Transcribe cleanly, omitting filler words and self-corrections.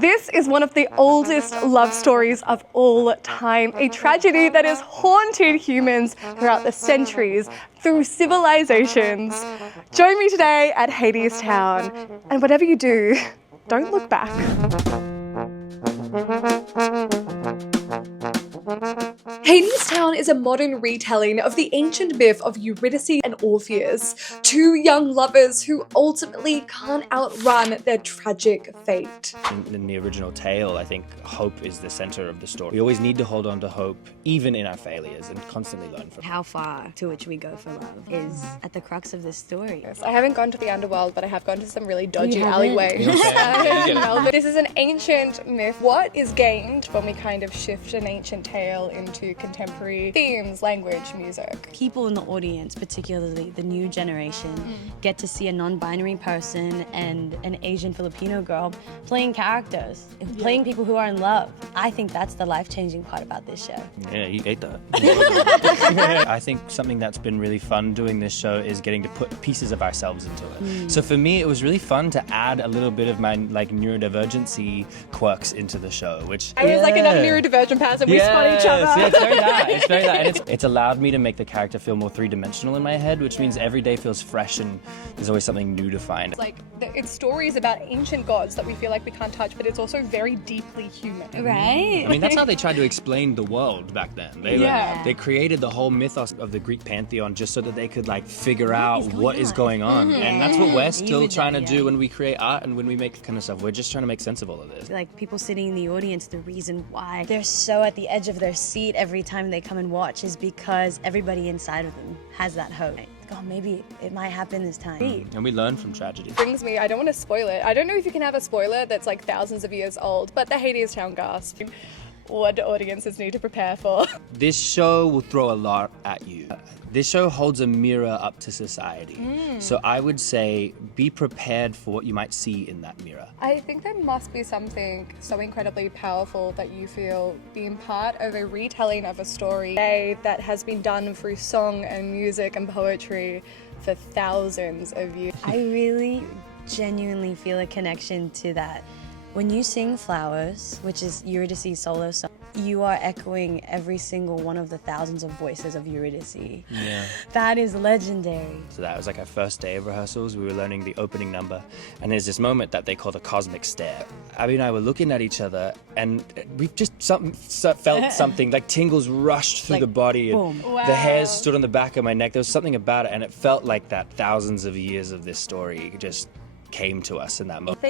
This is one of the oldest love stories of all time, a tragedy that has haunted humans throughout the centuries, through civilizations. Join me today at Hadestown, and whatever you do, don't look back. Hadestown is a modern retelling of the ancient myth of Eurydice and Orpheus, two young lovers who ultimately can't outrun their tragic fate. In the original tale, I think hope is the center of the story. We always need to hold on to hope, even in our failures, and constantly learn from it. How far to which we go for love is at the crux of this story. I haven't gone to the underworld, but I have gone to some really dodgy alleyways. This is an ancient myth. What is gained when we kind of shift an ancient tale into contemporary themes, language, music? People in the audience, particularly the new generation, get to see a non-binary person and an Asian Filipino girl playing characters, playing people who are in love. I think that's the life-changing part about this show. Yeah, you ate that. I think something that's been really fun doing this show is getting to put pieces of ourselves into it. So for me, it was really fun to add a little bit of my neurodivergency quirks into the show, which I was like another neurodivergent person. We spot each other. Yeah, it's very that. It's very that. And it's allowed me to make the character feel more three-dimensional in my head, which means every day feels fresh and there's always something new to find. It's stories about ancient gods that we feel like we can't touch, but it's also very deeply human. Right? I mean, that's how they tried to explain the world back then. They created the whole mythos of the Greek pantheon just so that they could figure out what is going on. And that's what we're still trying to do when we create art and when we make kind of stuff. We're just trying to make sense of all of this. Like people sitting in the audience, the reason why they're so at the edge of their seat every time they come and watch is because everybody inside of them has that hope. Oh, maybe it might happen this time. And we learn from tragedy. Brings me, I don't want to spoil it. I don't know if you can have a spoiler that's like thousands of years old, but the Hadestown gasp. What do audiences need to prepare for? This show will throw a lot at you. This show holds a mirror up to society. So I would say be prepared for what you might see in that mirror. I think there must be something so incredibly powerful that you feel being part of a retelling of a story that has been done through song and music and poetry for thousands of years. I really genuinely feel a connection to that. When you sing Flowers, which is Eurydice's solo song, you are echoing every single one of the thousands of voices of Eurydice. Yeah. That is legendary. So that was our first day of rehearsals. We were learning the opening number, and there's this moment that they call the cosmic stare. Abby and I were looking at each other, and we've just felt something, tingles rushed through the body, and boom. The hairs stood on the back of my neck. There was something about it, and it felt like that thousands of years of this story just came to us in that moment.